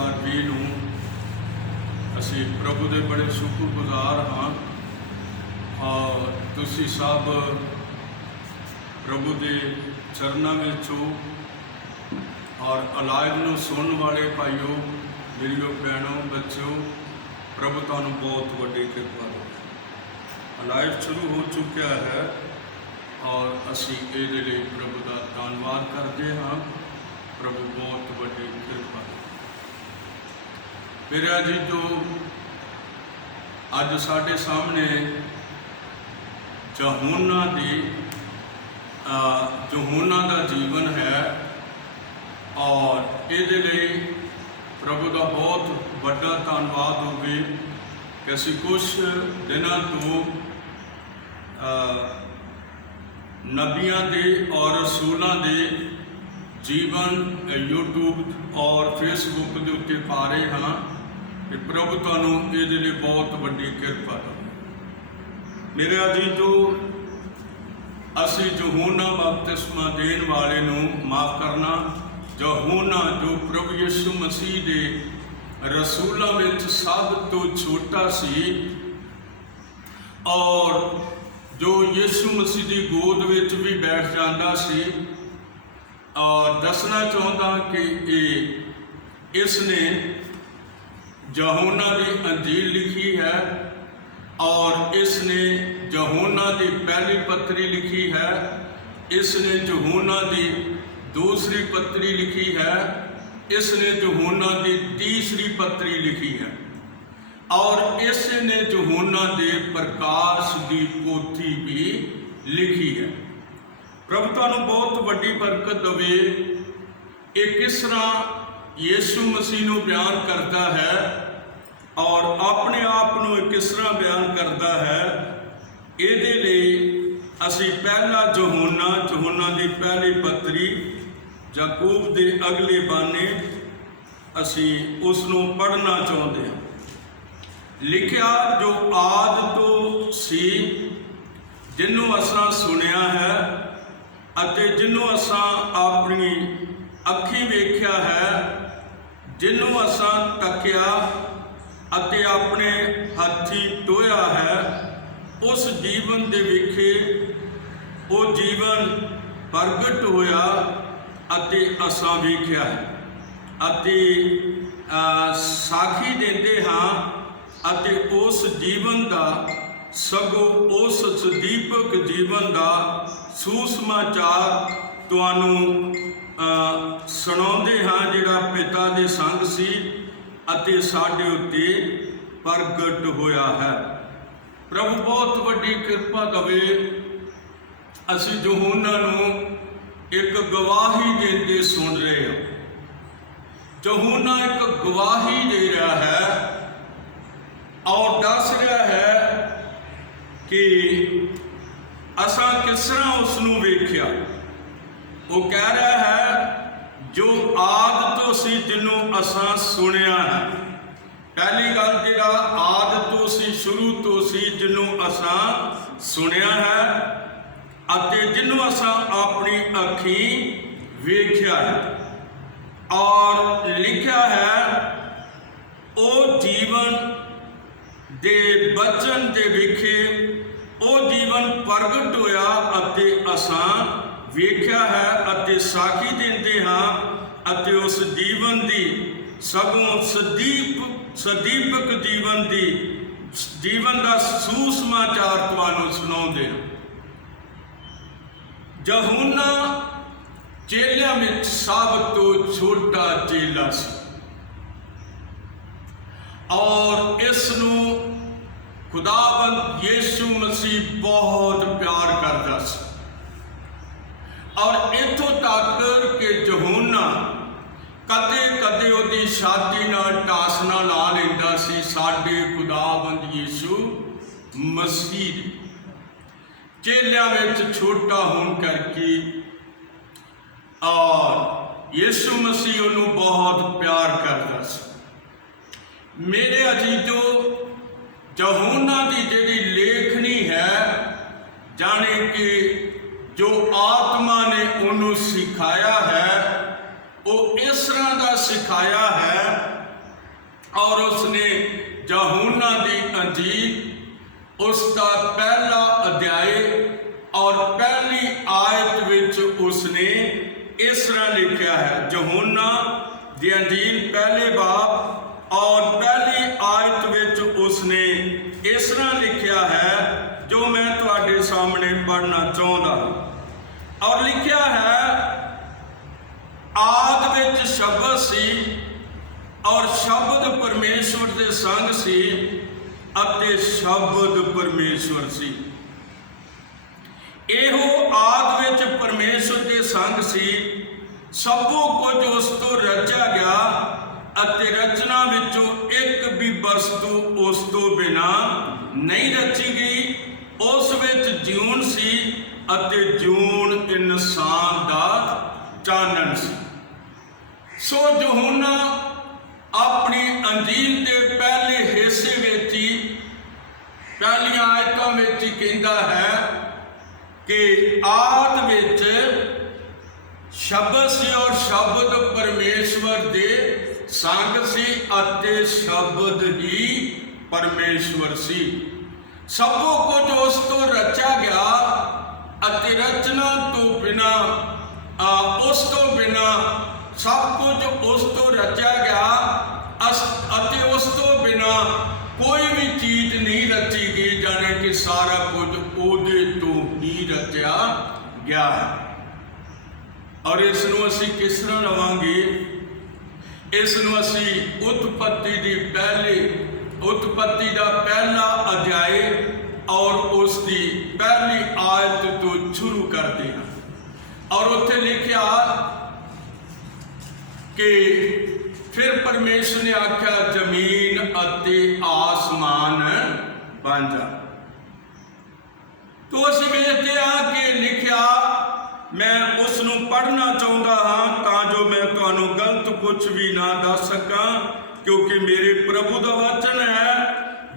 2020 ਅਸੀਂ प्रभु ਦੇ बड़े शुक्रगुजार हाँ और तुसी सब प्रभु के चरणों में हो और अलाइव ਨੂੰ सुनने वाले भाइयों मेरियो भैनों बच्चों प्रभु तुहानू बहुत वड्डी कृपा दे। अलाइव शुरू हो चुका है और असी इहदे लई प्रभु का धन्यवाद करते हाँ। प्रभु बहुत वड्डी कृपा दे। मेरे जी तो अज साडे सामने यूहन्ना का जीवन है और इहदे लई प्रभु का बहुत बड़ा धन्यवाद होवे कि असीं कुछ दिनों तो नबियां दे और रसूलों के जीवन यूट्यूब और फेसबुक के उत्ते पा रहे हाँ कि प्रभु तुहानू इहदे लई बहुत वड्डी किरपा दे। मेरे अजीजो असी यूहन्ना बपतिस्मा देने वाले नू माफ़ करना यूहन्ना जो प्रभु यीशु मसीह दे रसूलों में सब तो छोटा सी और जो यीशु मसीह की गोद में भी बैठ जाता सी और दसना चाहता कि इसने यूहन्ना की अंजील लिखी है और इसने यूहन्ना की पहली पत्री लिखी है, इसने यूहन्ना की दूसरी पत्री लिखी है, इसने यूहन्ना की तीसरी पत्री लिखी है और इसने यूहन्ना के प्रकाश की पोथी भी लिखी है। प्रभु तुहानू बहुत वड्डी बरकत देवे। ये किस तरह यीशु मसीह नू बयान करता है और अपने आप नू किस तरह बयान करता है, इहदे लई असी पहला यूहन्ना की पहली पत्री याकूब के अगले बाने असी उसनू पढ़ना चाहते हैं। लिखिया जो आद तो सी जिन्हों असां सुनिया है अते जिन्हों असां अपनी अखीं वेख्या है, जिन्हों असां तकिया अते अपने हाथी टोया है, उस जीवन दे विखे वो जीवन प्रगट होया अते असां वेख्या है अते साखी देंदे हाँ अते उस जीवन का सगों उस सदीपक जीवन का सुसमाचार तुहानू सुणाउंदे हाँ जिहड़ा पिता दे संग सी अते साडे उत्ते प्रगट होया है। प्रभु बहुत वड्डी कृपा देवे। असी यूहन्ना नू एक गवाही देंदे सुन रहे हो। यूहन्ना एक गवाही दे रहा है और दस रहा है कि असां किस तरह उसनू वेख्या। वो कह रहा है जो आद तो सी जिन्हों असां सुनिया है। पहली गल जिहड़ा आद तो सी शुरू तो सी जिन्हों असां सुनिया है अते जिन्हों असां अपनी अखीं वेख्या है और लिखा है ओ जीवन दे बचन दे विखे ओ जीवन प्रगट होया अते असां वेख्या है अते साखी देंदे हाँ अते उस जीवन की सगों सदीपक जीवन का सुसमाचार तुहानू सुणाउंदे। यूहन्ना चेलियां में सब तो छोटा चेला सी और इसनू खुदावंद यीशु मसीह बहुत प्यार करता सी और इथों तक कि यूहन्ना कदे कदे उहदी छाती नाल टासना ला लैंदा सी साडे खुदावंद यीशु मसीह चेलियां विच छोटा होने करके और यीशु मसीह उन्होंने बहुत प्यार करता सी। मेरे अजीजो यूहन्ना की जिहड़ी लेखनी है जाने कि जो आत्मा ने उन्होंने सिखाया है वो इस तरह का सिखाया है और उसने यूहन्ना दी अंजील उसका पहला अध्याय और पहली आयत विच उसने इस तरह लिखा है। यूहन्ना दी अंजील पहले बाब और पहली आयत विच उसने इस तरह लिखा है, जो मैं तुहाडे सामने पढ़ना चाहता। और लिखा है, आद विच शब्द सी और शब्द परमेश्वर दे संग सी अते शब्द परमेश्वर सी। एहो आद विच परमेश्वर दे संग सी, सबो कुछ उस तो रचा गया अते रचना विचों एक भी वस्तु उस तो बिना नहीं रची गई। उस विच जीवन सी अते जीवन इंसान दा चानन सी। सो यूहन्ना अपनी अंजील के पहले हिस्से में ही पहली आयतों में ही कहता है कि आद विच शब्द सी और शब्द परमेश्वर दे संग सी अते शब्द ही परमेश्वर सी। सबो कुछ उस तो रचा गया अते रचना तो बिना उस तो बिना सब कुछ उस तो रचा गया अते उस तो बिना कोई भी चीज नहीं रची गई, जाने कि सारा कुछ ओदे तो ही रचा गया है। और इसनों असी किस तरह लवांगे? इसनों असी उत्पत्ति का पहला अध्याय और उसकी पहली आयत तो शुरू करते हैं। और उत्थे लिखा कि फिर परमेश्वर ने आख्या जमीन अते आसमान बन जा। तो असीं वेखते हैं कि लिखा, मैं उसनों पढ़ना चाहता हाँ तां जो मैं तुहानूं गलत कुछ भी ना दस सकां, क्योंकि मेरे प्रभु दा वचन है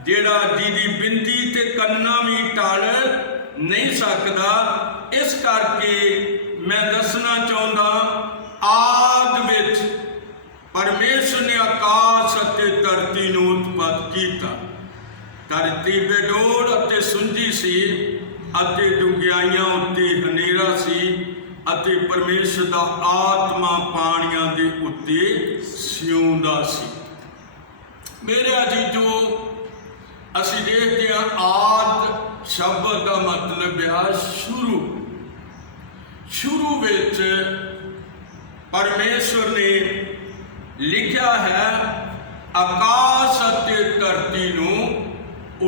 जिहड़ा जिहदी बिनती ते कन्ना भी टल नहीं सकदा। इस करके मैं दसना चाहता, आद विच परमेश्वर ने आकाश अते धरती नूं उत्पन्न कीता। धरती बेडोल अते सुंजी सी अते डुंगियाइयां उत्ते हनेरा सी अते परमेश्वर दा आत्मा पानियां दे उत्ते सिउंदा सी। मेरे अजीजो, असीं देखते हैं आद शब्द का मतलब है शुरू। शुरू विच परमेश्वर ने लिखा है आकाश अते धरती नूं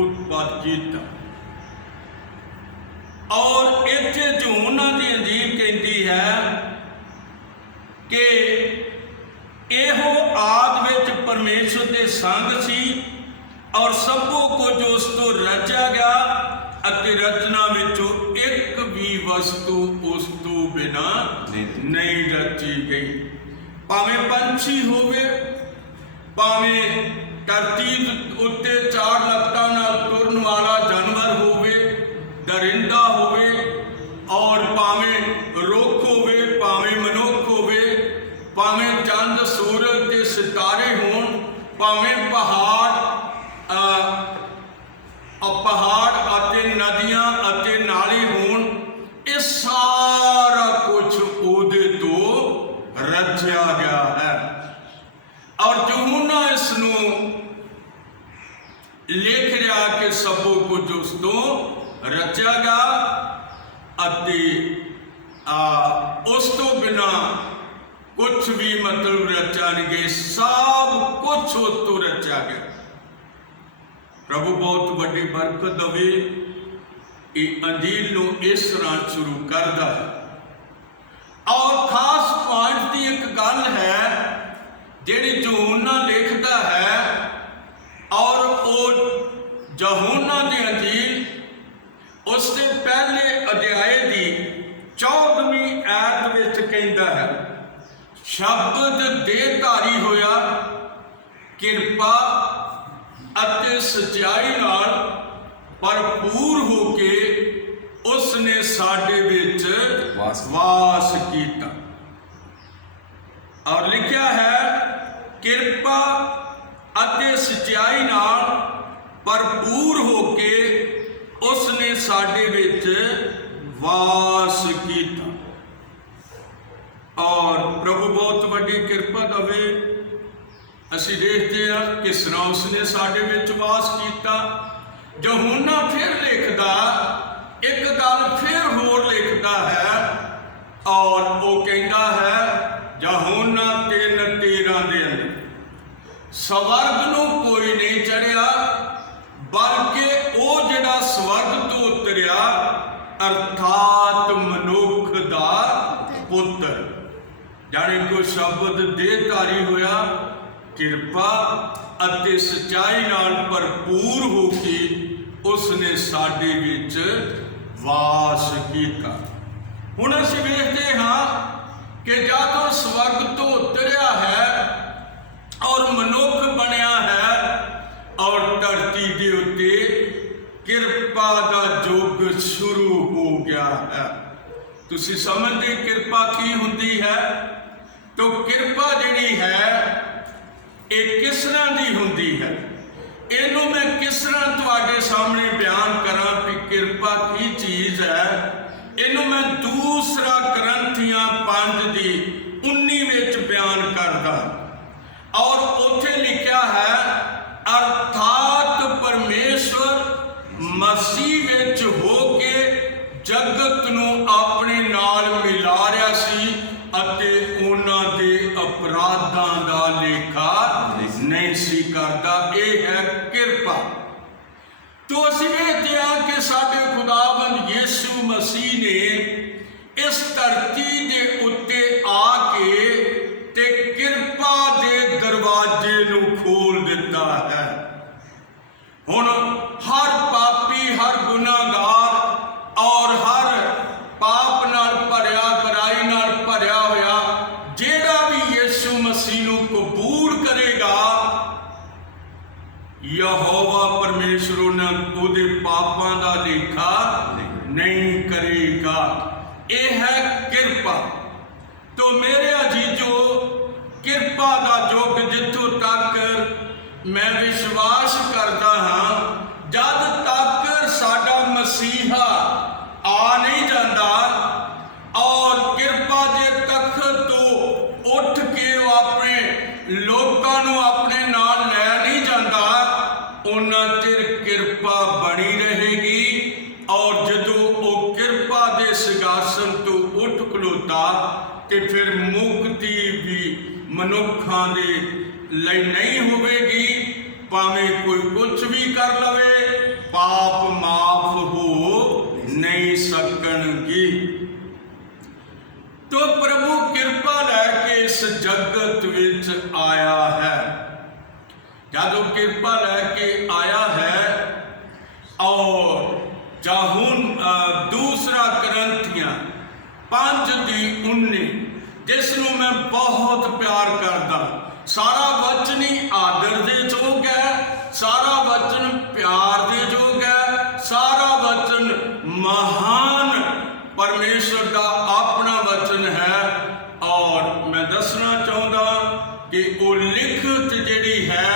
उत्पन्न कीता। और इत्थे यूहन्ना दी अंजील कहती है कि एहो आद विच परमेश्वर दे संग सी और सबो कुछ उस तो रचा गया अते रचना विचों एक भी वस्तु उस तो बिना नहीं रची गई। भावें पंछी होवे, भावें धरती उत्ते चार लत्तां नाल तुरन वाला जानवर होवे, दरिंदा होवे, और भावें रुख होवे, भावें मनुख होवे, भावें चंद सूरज ते सितारे होण, भावें पहाड़ अते नदियां अते नाले होण, ये सारा कुछ ओदे तो रचा गया है। और यूहन्ना इसनूं लिख रहा कि सबो कुछ उस तो रचा गया अते उस तो बिना कुछ भी मतलब रचा नहीं गया, सब कुछ उस तो रचा गया। प्रभु बहुत बड़ी बरकत दवे। ये अंजील नूं इस तरह शुरू करता है। और खास पॉइंट की एक गल है जिहड़ी यूहन्ना लिखता है, और वो यूहन्ना दी अंजील उसके पहले अध्याय की 14वीं आयत विच कहता है, शब्द देहधारी होया, किरपा अते सच्चाई नाल भरपूर होके उसने साडे विच वास कीता। और लिखा है किरपा अते सच्चाई नाल भरपूर होके उसने साडे विच वास कीता। और प्रभु बहुत वड्डी किरपा दवे। असीं देखते हैं किस तरह उसने साडे विच वास कीता। यूहन्ना फिर लिखदा, एक गल फिर होर लिखदा है, और वो कहता है यूहन्ना 3:13 दे अंदर, स्वर्ग नूं कोई नहीं चढ़िया, बल्कि वो जिहड़ा स्वर्ग तो उतरिया अर्थात मनुख दा पुत्र, जाने को शब्द देहधारी होया, किरपा अते सच्चाई नाल भरपूर होके उसने साडे विच वास कीता। हुण असीं वेखदे हां कि जदों स्वर्ग तो उतरिया है और मनुख बनिया है और धरती दे उत्ते किरपा दा युग शुरू हो गया है। तुसीं समझदे किरपा की हुंदी है? तो किरपा जिहड़ी है ये किस तरह की हुंदी है, इनू मैं किस तरह तुहाडे सामने बयान करा कि किरपा की चीज़ है। इनू मैं दूसरा करंथियां 5:19 विच बयान करदा, और उत्थे लिखा है अर्थात परमेश्वर मसीह विच होके जगत नूं अपने नाल मिला रहा सी अते उन्हां दे अपराधां दा लेखा नहीं सी करदा। यह है किरपा। तो असीं वेखदे हां कि साडे खुदावंद यीशु मसीह ने इस धरती दे उत्ते आके ते किरपा दे दरवाजे नूं खोल दिता है। हुण हर पापी, हर गुनाहगार और हर पाप नाल भरिया, बुराई नाल भरिया होया जेड़ा भी यीशु मसीह नूं कबूल करेगा, यहोवा परमेश्वर उहदे पापां दा लेखा नहीं करेगा। यह है किरपा। तो मेरे अजीजो, किरपा दा युग जिथों तक मैं विश्वास करता हाँ, जद तक साडा मसीहा आ नहीं जाता और किरपा दे तख्त तो उठ के अपने लोगों नूं अपने नाल लै नहीं जाता, उन्ना चिर किरपा बनी रहेगी। और जदों वो किरपा दे सिंहासन तो उठ खलोता तो फिर मुक्ति भी मनुखों दे लई नहीं होवेगी। भावें कोई कुछ भी कर लवे, पाप माफ हो नहीं सकणगी। तो प्रभु किरपा लैके इस जगत विच आया है। जदों किरपा लैके आया है और दूसरा करंथियां 5:19 जिसनों मैं बहुत प्यार करदा, सारा वचन ही आदर दे जोग है, सारा वचन प्यार दे जोग है, सारा वचन महान परमेश्वर का अपना वचन है। और मैं दसना चाहता कि वो लिखत जिहड़ी है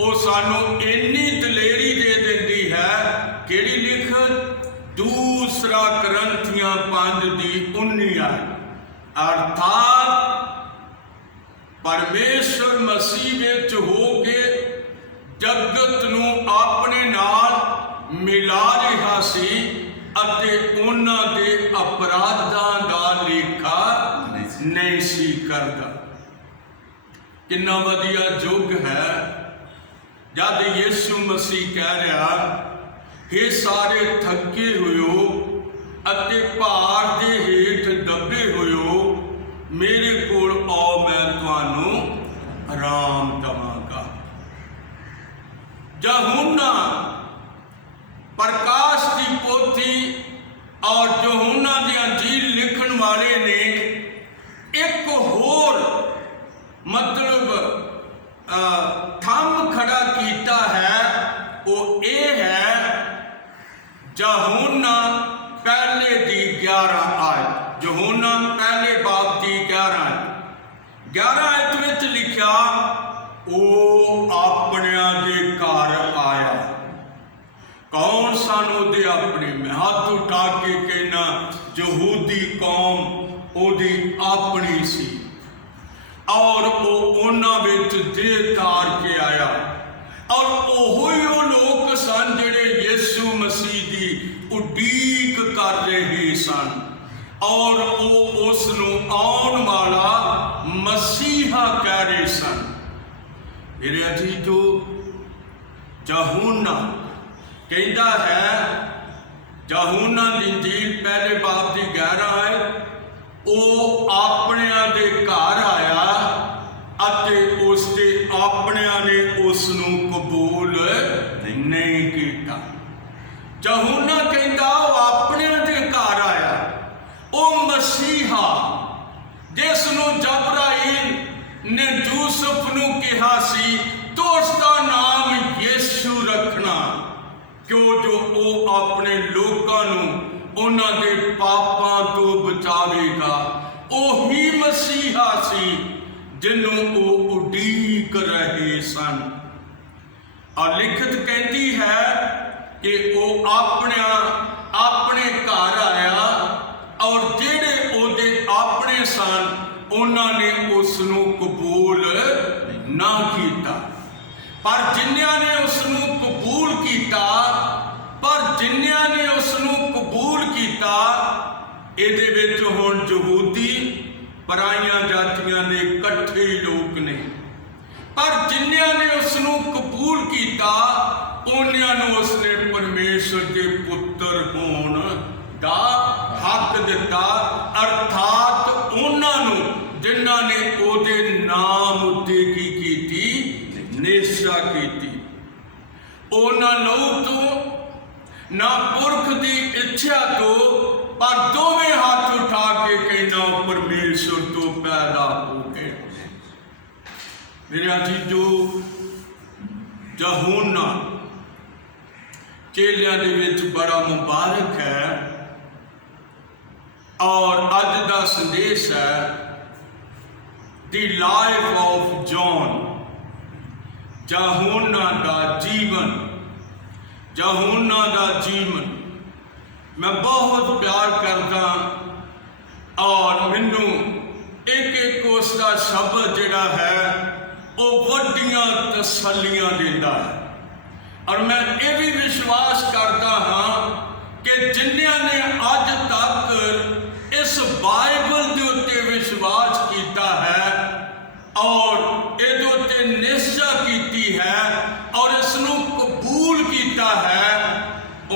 वो सानू इन्नी दलेरी दे देती है। किहड़ी लिखत? दूसरा करंथियां 5:19 अर्थात परमेश्वर मसीह विच होके जगत नूं अपने नाल मिला रहा सी अते उन्हां दे अपराधां दा लेखा नहीं सी करदा। कितना वधिया युग है जद यीशु मसीह कह रहा, हे सारे थके होयो अते भार दे हेठ दबे होयो, मेरे कोल आओ, मैं तुहानू आराम दवांगा। यूहन्ना प्रकाश की पोथी और यूहन्ना दी अंजील लिखण वाले ने एक होर मतलब थंब खड़ा कीता है। वो ये है यूहन्ना पहले दी 11 आयत, यूहन्ना पहले बाब की 11 आयत विच लिखा, ओ अपनियां सन उहदे अपने। मैं हाथ उठा के कहना यहूदी कौम उहदी अपनी सी और उन्हां विच देह धार के आया। और ओही वो लोग सन जिहड़े यीशु मसीह की उडीक कर रहे सन और वो उसनूं आउण वाला मसीहा कह रहे सन। मेरे अजीजो, यूहन्ना कहता है, यूहन्ना दी इंजील पहले बाब की 11 है, वो अपनियां दे घर आया अते उसके अपनियां ने उसनूं कबूल नहीं किया। यूहन्ना कहता वो अपनियां दे घर आया, वो मसीहा जिसनूं जबराइल ने यूसुफ नूं कहा सी तो उसका नाम यीशु रखना, क्यों जो वो अपने लोगों नूं उन्हां दे पापां तो बचावेगा। ओही मसीहा सी जिन्हों वो उडीक रहे सन। और लिखत कहती है कि वो अपने घर आया और जेड़े ओदे अपने सन उन्होंने उसनूं कबूल ना किया। पर जिन्हां ने उसनूं कबूल किया, कबूल किया, इहदे विच हुण यहूदी पराइयां जातियां दे इकट्ठे लोग ने। पर जिन्हां ने उसनूं कबूल किया उन्हां नूं उसने परमेश्वर के पुत्र होण दा हक दिता, अर्थात उन्हां नूं जिन्हां ने ओहदे नाम उत्ते की कीती, निशा कीती। उन्हां लहू तो ना पुरख की इच्छा तो, पर दोवें हाथ उठा के कहना परमेश्वर तो पैदा हो गए। मेरे अजीजो, यूहन्ना चेलियां दे विच बड़ा मुबारक है और अज दा संदेश है दी लाइफ ऑफ जॉन, यूहन्ना दा जीवन। यूहन्ना दा जीवन मैं बहुत प्यार करता और मैनू एक उसका शब्द जिहड़ा है वो वड्डियां तसल्लियां देता है। और मैं ये भी विश्वास करता हाँ कि जिन्हां ने अज तक इस बाइबल के उत्ते विश्वास किया है और इहदे उत्ते निश्चा की है और इसनूं कबूल किया है,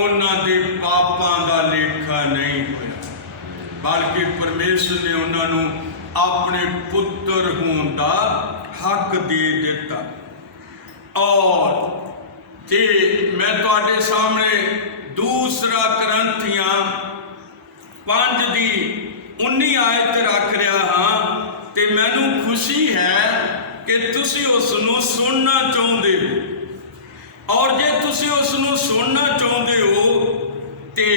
उन्हां दे पापां दा लेखा नहीं होया, बल्कि परमेश्वर ने उन्हां नूं अपने पुत्र होण दा हक दे दिता। और जे मैं तुहाडे सामने दूसरा करंथियां 5 दी 19 आयत रख रहा हाँ, ते मैनू खुशी है कि तुसी उसनूं सुनना चाहुंदे हो। और जे तुसी उसनूं सुनना चाहुंदे हो ते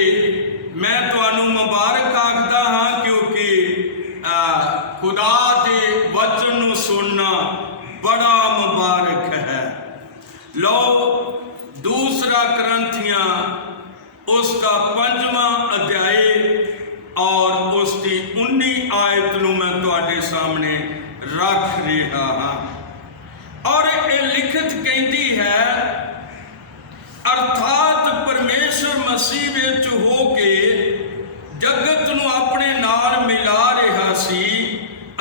मैं तुहानूं मुबारक आखदा हाँ, क्योंकि खुदा दे वचन नूं सुनना बड़ा मुबारक है। लो दूसरा करंथियां उसका 5वां अध्याय और उसकी 19 आयत नूं मैं तुहाडे सामने रख रहा हाँ। और ये लिखत कहती है, अर्थात परमेश्वर मसीह विच हो के जगत नूं अपने नाल मिला रहा सी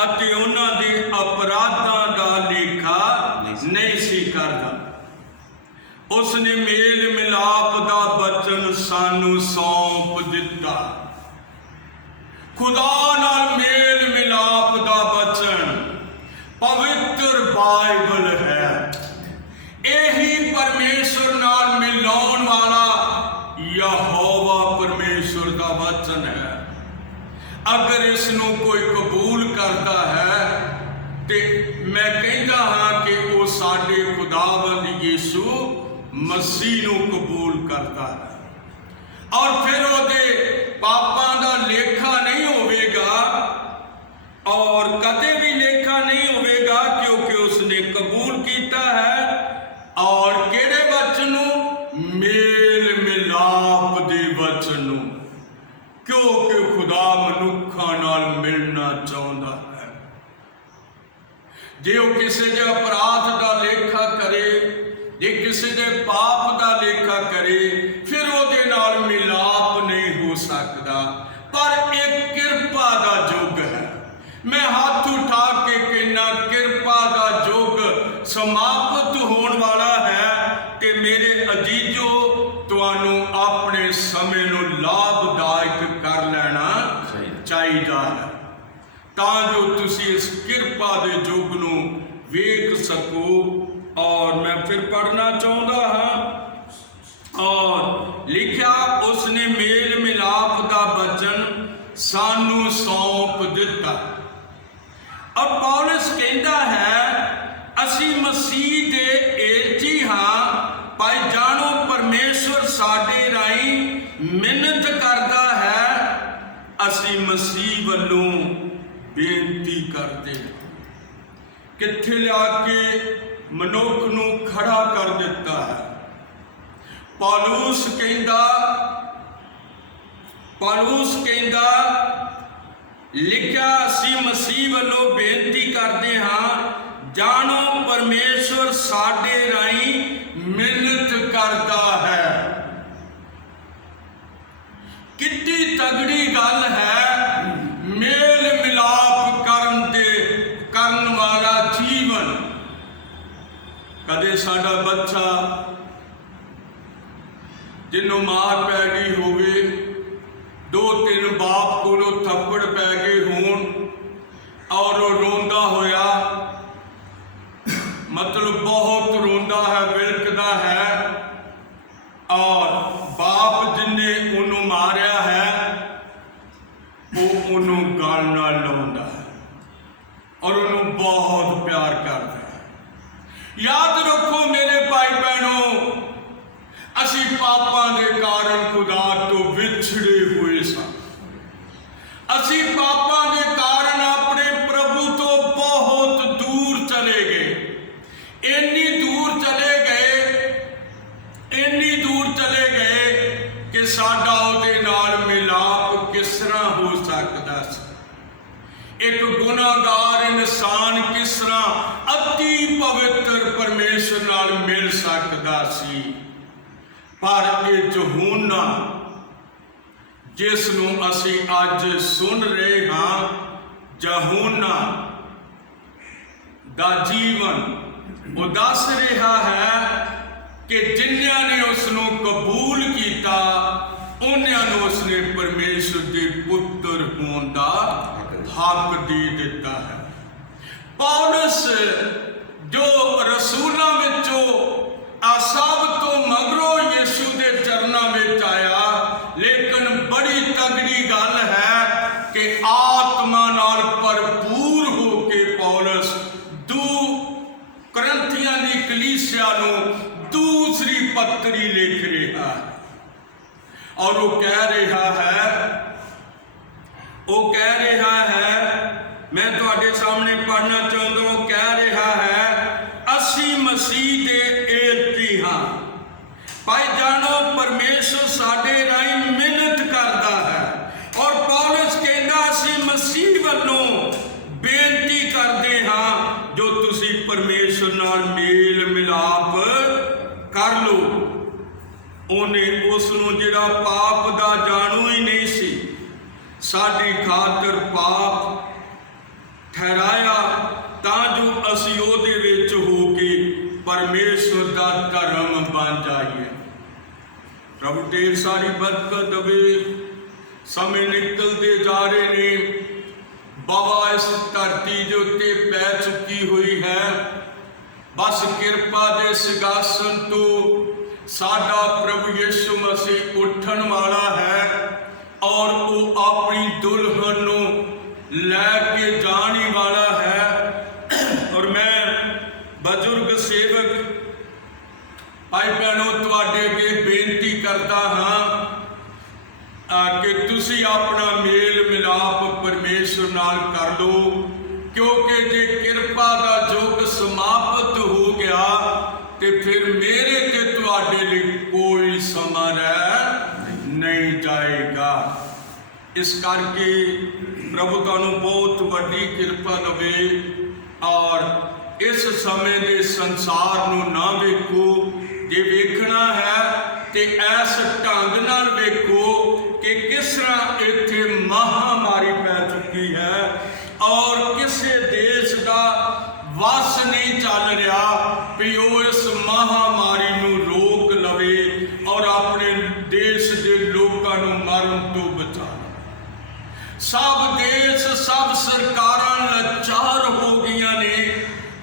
अते उन्हां दे अपराधां दा लेखा नहीं सी करदा। उसने मेल मिलाप दा वचन सानू सौंप दिता। खुदा नाल मेल मिलाप दा वचन पवित्र बाइबल है। यही परमेश्वर नाल मिलाउण वाला यहोवा परमेश्वर का वचन है। अगर इसनूं कोई कबूल करता है तो मैं कहता हाँ कि वो साडे खुदावंद यीशु मसीह नूं कबूल करता है और फिर उहदे पापां दा लेखा नहीं होवेगा और कदे भी लेखा नहीं होवेगा, क्योंकि उसने कबूल किया है। और केड़े वचन नूं? मेल मिलाप जे वो किसी के अपराध का लेखा करे, जे किसी के पाप का लेखा करे, फिर ਉਹਦੇ ਨਾਲ मिलाप नहीं हो सकता। पर एक किरपा का युग है। मैं हाथ उठा के कहना किरपा का युग समाप्त होने वाला है। कि मेरे अजीजो तुहानू अपने समय नू लाभदायक कर लेना चाहिए है, तां जो तुसी इस किरपा के युग नू वेख सको। और मैं फिर पढ़ना चाहता हाँ। और लिखा उसने मेल मिलाप का वचन सानू सौंप दिता। अब पौलुस कहता है असी मसीह दे एलची हाँ, भाई जानो परमेश्वर साडे राही मिन्नत करता है। असी मसीह वालों बेनती करते कित्थे लिया के मनुख नू खड़ा कर दिता है। पौलुस कहता लिखा असी मसीह वालों बेनती करते हाँ, जानो परमेश्वर साडे राही मिन्नत करता है। कितनी तगड़ी गल है, मेल मिलाप करन वाला जीवन। कदे साडा बच्चा जिन्हों मार पै गई होवे, 2-3 बाप कोलों थप्पड़ पै गए होण और वो रोंदा होया, मतलब बहुत रोंदा है, विलकदा है, और बाप जिन्हें उन्होंने मारिया है वो उन्होंने गल नाल लाउंदा है और उन्होंने बहुत प्यार करता है। याद रखो मेरे भाई बहनों, असी पापां दे कारण खुदा तो विछड़े हुए सन। असी पापां दे कारण अपने प्रभु तो बहुत दूर चले गए। इन्नी दूर चले गए कि साडा उहदे नाल मिलाप किस तरह हो सकता सी। एक गुनाहगार इंसान किस तरह अति पवित्र परमेश्वर नाल मिल सकता सी। पर ये यूहन्ना जिस नूं असी अज सुन रहे हाँ, यूहन्ना दा जीवन वो दस रहा है कि जिन्हों ने उसनों कबूल किया उन्होंने उसने परमेश्वर के पुत्र होने का हक दे दिता है। पौलुस जो रसूलों विचों सब तो मगरों यीशु के चरणों में आया, लेकिन बड़ी तगड़ी गल है कि आत्मा नाल भरपूर होके पौलुस करंथियां दी कलीसिया नूं दूसरी पत्री लिख रहा है। और वो कह रहा है, मैं तुहाडे सामने पढ़ना चाहता हूं, कह रहा है असी मसीह दे एलची हाँ, भाई जानो परमेश्वर साडे राही मिन्नत करता है। और पौलुस कहता असी मसीह वालों बेनती करते हाँ, जो तुसी परमेश्वर नाल मेल मिलाप कर लो। उन्हें उसनों जिहड़ा पाप दा जाणू ही नहीं सी, साडी खातर पाप ठहराया, तां जो असी उहदे विच हो के परमेश्वर दा धर्म बन जाइए। प्रभु ढेर सारी बरकत दवे। समय निकलते जा रहे ने, बाबा इस धरती के उत्ते पै चुकी हुई है। बस कृपा दे सिंहासन तो साडा प्रभु यीशु मसीह उठन वाला है और वो अपनी दुल्हन नू लैके जाने वाला है। और मैं बजुर्ग सेवक भाई बहनों तुहाडे अगे बेनती करता हाँ कि तुसी अपना मेल मिलाप परमेश्वर नाल कर लो, क्योंकि जे कृपा का युग समाप्त हो गया तो फिर मेरे ते तुहाडे लिए कोई समा रह नहीं जाएगा। इस करके प्रभु तुहानू बहुत वड्डी कृपा दवे और समय ਦੇ ਸੰਸਾਰ ਨੂੰ ਨਾ ਵੇਖੋ, ਜੇ ਵੇਖਣਾ ਹੈ ਤੇ ਇਸ ਢੰਗ ਨਾਲ ਵੇਖੋ ਕਿ ਕਿਸ ਤਰ੍ਹਾਂ ਇੱਥੇ ਮਹਾਮਾਰੀ ਪੈ ਚੁੱਕੀ ਹੈ ਔਰ ਕਿਸੇ ਦੇਸ਼ ਦਾ ਵਸ ਨਹੀਂ ਚੱਲ ਰਿਹਾ ਵੀ ਉਹ ਇਸ ਮਹਾਮਾਰੀ ਨੂੰ ਰੋਕ ਲਵੇ ਔਰ ਆਪਣੇ ਦੇਸ਼ ਦੇ ਲੋਕਾਂ ਨੂੰ ਮਰਨ ਤੋਂ ਬਚਾਵੇ। ਸਭ ਦੇਸ਼, ਸਭ ਸਰਕਾਰਾਂ ਲਾਚਾਰ ਹੋ ਗਈਆਂ ਨੇ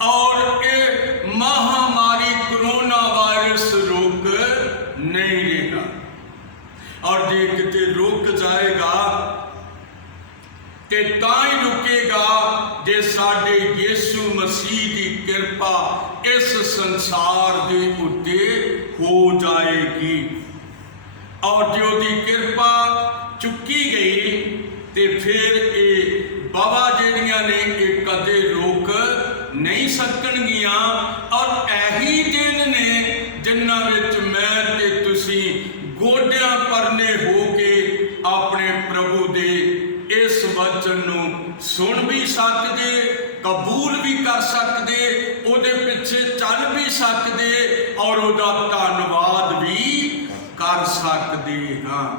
ਔਰ ਇਹ ਮਹਾਮਾਰੀ ਕੋਰੋਨਾ ਵਾਇਰਸ ਰੁਕ नहीं रहेगा। और जे किते रुक जाएगा ते ताई रुकेगा जे साडे यीशु मसीह की कृपा इस संसार दे उत्ते हो जाएगी। और जो दी कृपा चुकी गई ते फिर ये बाबा जेड़ियां ने ये कदे रोक नहीं सकणगियां। और यही दिन ने जिन्हां विच मैं ते तुसीं गोडियां परने हो के अपने प्रभु दे इस वचन नूं सुन भी सकदे, कबूल भी कर सकदे, उहदे पिछे चल भी सकदे और उहदा धन्नवाद भी कर सकदे हां।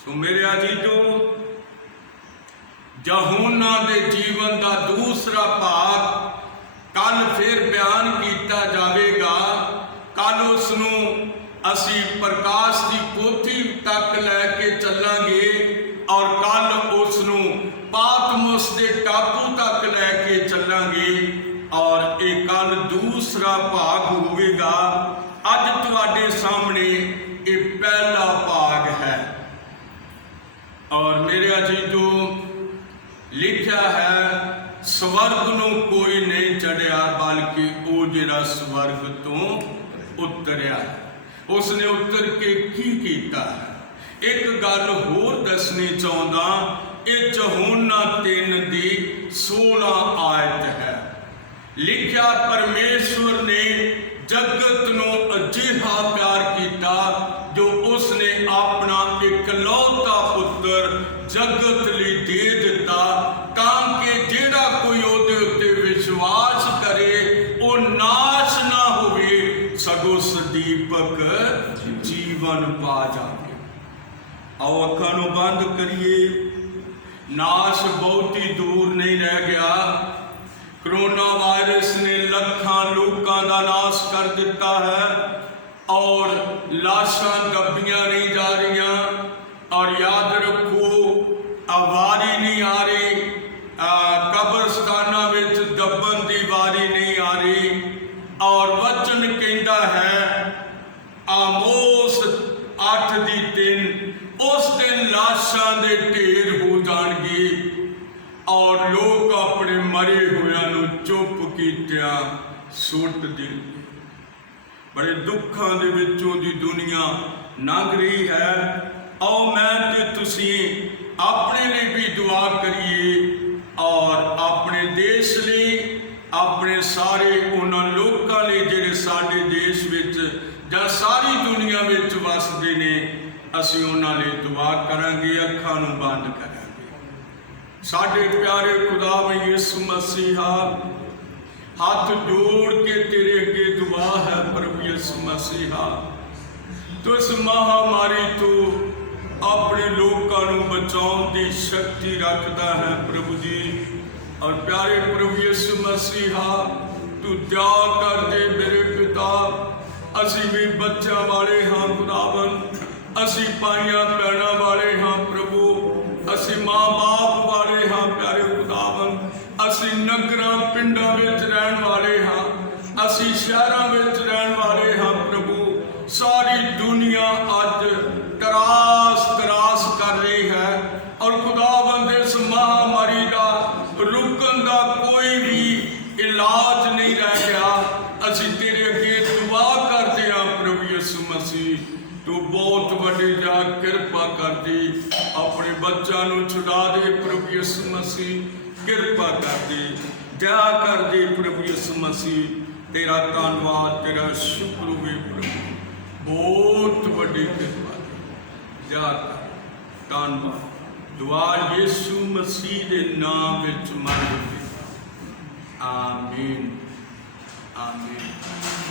सो मेरे अजीजो, यूहन्ना दे जीवन का दूसरा भाग कल फिर बयान किया जाएगा। कल उसनूं असी प्रकाश की पोथी तक लैके चलांगे और कल उसनूं पातमुस के टापू तक लैके चलांगे और ये कल दूसरा भाग होवेगा। अज तुहाडे सामने ये पहला भाग है। और मेरे अजीजों, लिखा है स्वर्ग नूं कोई नहीं चढ़िया बल्कि वो जिहड़ा स्वर्ग तो उतरिया। उसने उतर के की कीता है। एक गल होर दसनी चाहुंदा, ये यूहन्ना 3 दी 16 आयत है। लिखा, परमेश्वर ने जगत नूं अजिहा प्यार किया जो उसने अपना इकलौता पुत्र जगत लई दे दिता ताकि जिहड़ा कोई उहदे उत्ते विश्वास करे वो नाश ना होवे सगों सदीपक जीवन पा जाए। आओ अखां नूं बंद करिए। नाश बहुत ही दूर नहीं रह गया। कोरोना वायरस ने लखां लोकां दा नाश कर दिता है और लाशां दबियां नहीं जा रही। और याद रखो, वारी नहीं आ रही, कब्रस्ताना विच दबन की वारी नहीं आ रही। और वचन कहता है आमोस 8:3, उस दिन लाशां दे ढेर हो जाणगे और लोग अपने मरे हुए नूं चुप कीतिया सुट देणगे। बड़े दुखां दे विचों दी दुनिया लंघ रही है। आओ मैं ते तुसीं अपने लिए भी दुआ करिए और अपने देश लिए, अपने सारे उन्हां लोकां लिए जिहड़े साडे देश विच जां सारी दुनिया विच वसदे ने, असीं उन्हां लिए दुआ करांगे। अखां नूं बंद करांगे। साडे प्यारे खुदावन यीशु मसीहा, हाथ जोड़ के तेरे अगे दुआ है प्रभु यीशु मसीहा, तो इस महामारी तो अपने लोगों को बचाने की शक्ति रखता है प्रभु जी। और प्यारे प्रभु यीशु मसीहा, तू दया कर दे मेरे पिता। असी भी बच्चों वाले हाँ खुदावन, असी भाइयों भैनों वाले हाँ प्रभु, असी माँ बाप वाले हाँ प्यारे खुदावन, असी नगरां पिंडां विच रहन वाले हाँ, असी शहरां विच रहन वाले हाँ प्रभु। सारी दुनिया अज तरास तरास कर रही है और खुदावंद इस महामारी का रुकन का कोई भी इलाज नहीं रह गया। असी तेरे अगे दुआ करते हैं प्रभु यीशु मसीह, तू बहुत बड़ी जा कृपा कर दे, अपने बच्चों नूं छुड़ा दे प्रभु यीशु मसीह, कृपा कर दे, दया कर दे प्रभु यीशु मसीह। तेरा धन्यवाद, तेरा शुक्र होवे प्रभु, बहुत बड़ी कृपा दया कर, धन्यवाद। दुआ यीशु मसीह के नाम विच मंगदे, आमीन। ਆਮੀਨ।